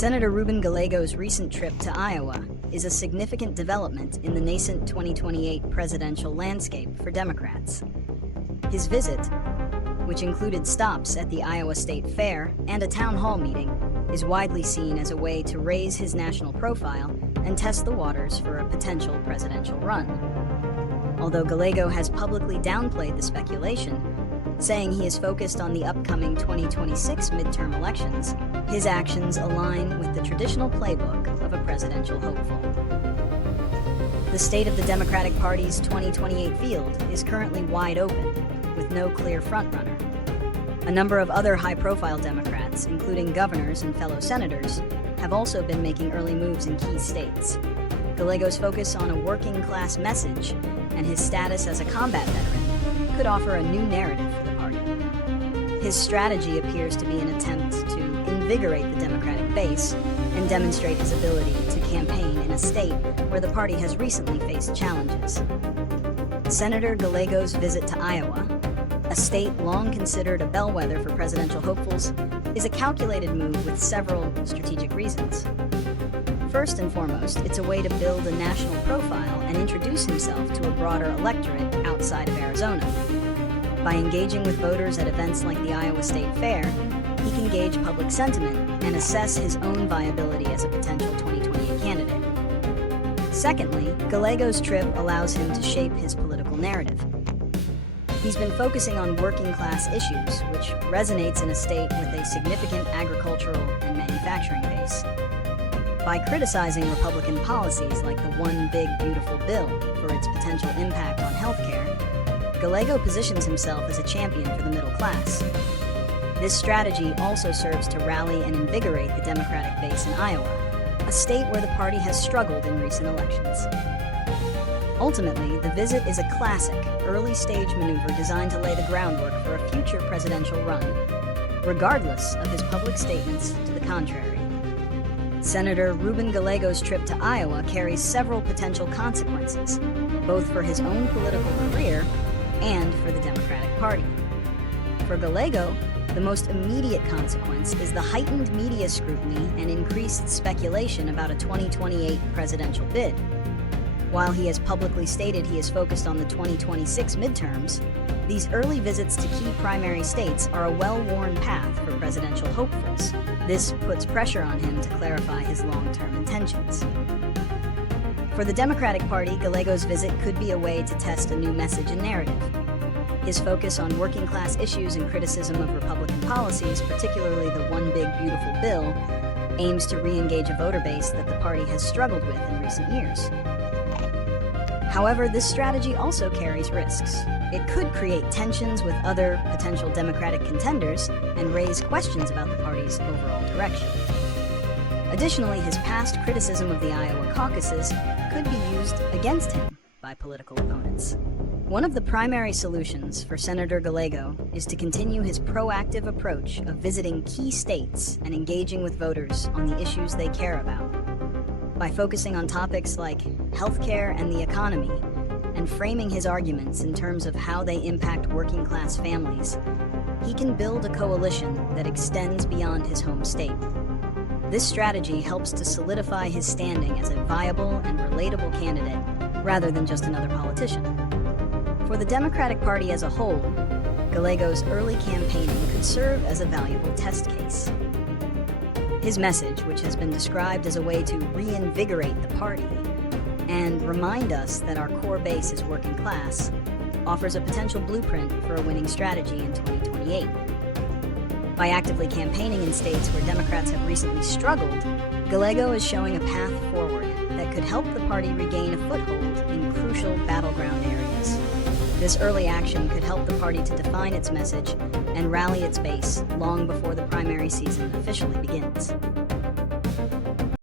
Senator Ruben Gallego's recent trip to Iowa is a significant development in the nascent 2028 presidential landscape for Democrats. His visit, which included stops at the Iowa State Fair and a town hall meeting, is widely seen as a way to raise his national profile and test the waters for a potential presidential run. Although Gallego has publicly downplayed the speculation, saying he is focused on the upcoming 2026 midterm elections, his actions align with the traditional playbook of a presidential hopeful. The state of the Democratic Party's 2028 field is currently wide open, with no clear frontrunner. A number of other high-profile Democrats, including governors and fellow senators, have also been making early moves in key states. Gallego's focus on a working-class message and his status as a combat veteran could offer a new narrative for the party. His strategy appears to be an attempt to invigorate the Democratic base and demonstrate his ability to campaign in a state where the party has recently faced challenges. Senator Gallego's visit to Iowa, a state long considered a bellwether for presidential hopefuls, is a calculated move with several strategic reasons. First and foremost, it's a way to build a national profile and introduce himself to a broader electorate outside of Arizona. By engaging with voters at events like the Iowa State Fair, he can gauge public sentiment and assess his own viability as a potential 2028 candidate. Secondly, Gallego's trip allows him to shape his political narrative. He's been focusing on working-class issues, which resonates in a state with a significant agricultural and manufacturing base. By criticizing Republican policies like the One Big Beautiful Bill for its potential impact on healthcare, Gallego positions himself as a champion for the middle class. This strategy also serves to rally and invigorate the Democratic base in Iowa, a state where the party has struggled in recent elections. Ultimately, the visit is a classic, early-stage maneuver designed to lay the groundwork for a future presidential run, regardless of his public statements to the contrary. Senator Ruben Gallego's trip to Iowa carries several potential consequences, both for his own political career and for the Democratic Party. For Gallego, the most immediate consequence is the heightened media scrutiny and increased speculation about a 2028 presidential bid. While he has publicly stated he is focused on the 2026 midterms, these early visits to key primary states are a well-worn path for presidential hopefuls. This puts pressure on him to clarify his long-term intentions. For the Democratic Party, Gallego's visit could be a way to test a new message and narrative. His focus on working-class issues and criticism of Republican policies, particularly the One Big Beautiful Bill, aims to re-engage a voter base that the party has struggled with in recent years. However, this strategy also carries risks. It could create tensions with other potential Democratic contenders and raise questions about the party's overall direction. Additionally, his past criticism of the Iowa caucuses could be used against him by political opponents. One of the primary solutions for Senator Gallego is to continue his proactive approach of visiting key states and engaging with voters on the issues they care about. By focusing on topics like healthcare and the economy, and framing his arguments in terms of how they impact working-class families, he can build a coalition that extends beyond his home state. This strategy helps to solidify his standing as a viable and relatable candidate, rather than just another politician. For the Democratic Party as a whole, Gallego's early campaigning could serve as a valuable test case. His message, which has been described as a way to reinvigorate the party and remind us that our core base is working class, offers a potential blueprint for a winning strategy in 2028. By actively campaigning in states where Democrats have recently struggled, Gallego is showing a path forward that could help the party regain a foothold in crucial battleground areas. This early action could help the party to define its message and rally its base long before the primary season officially begins.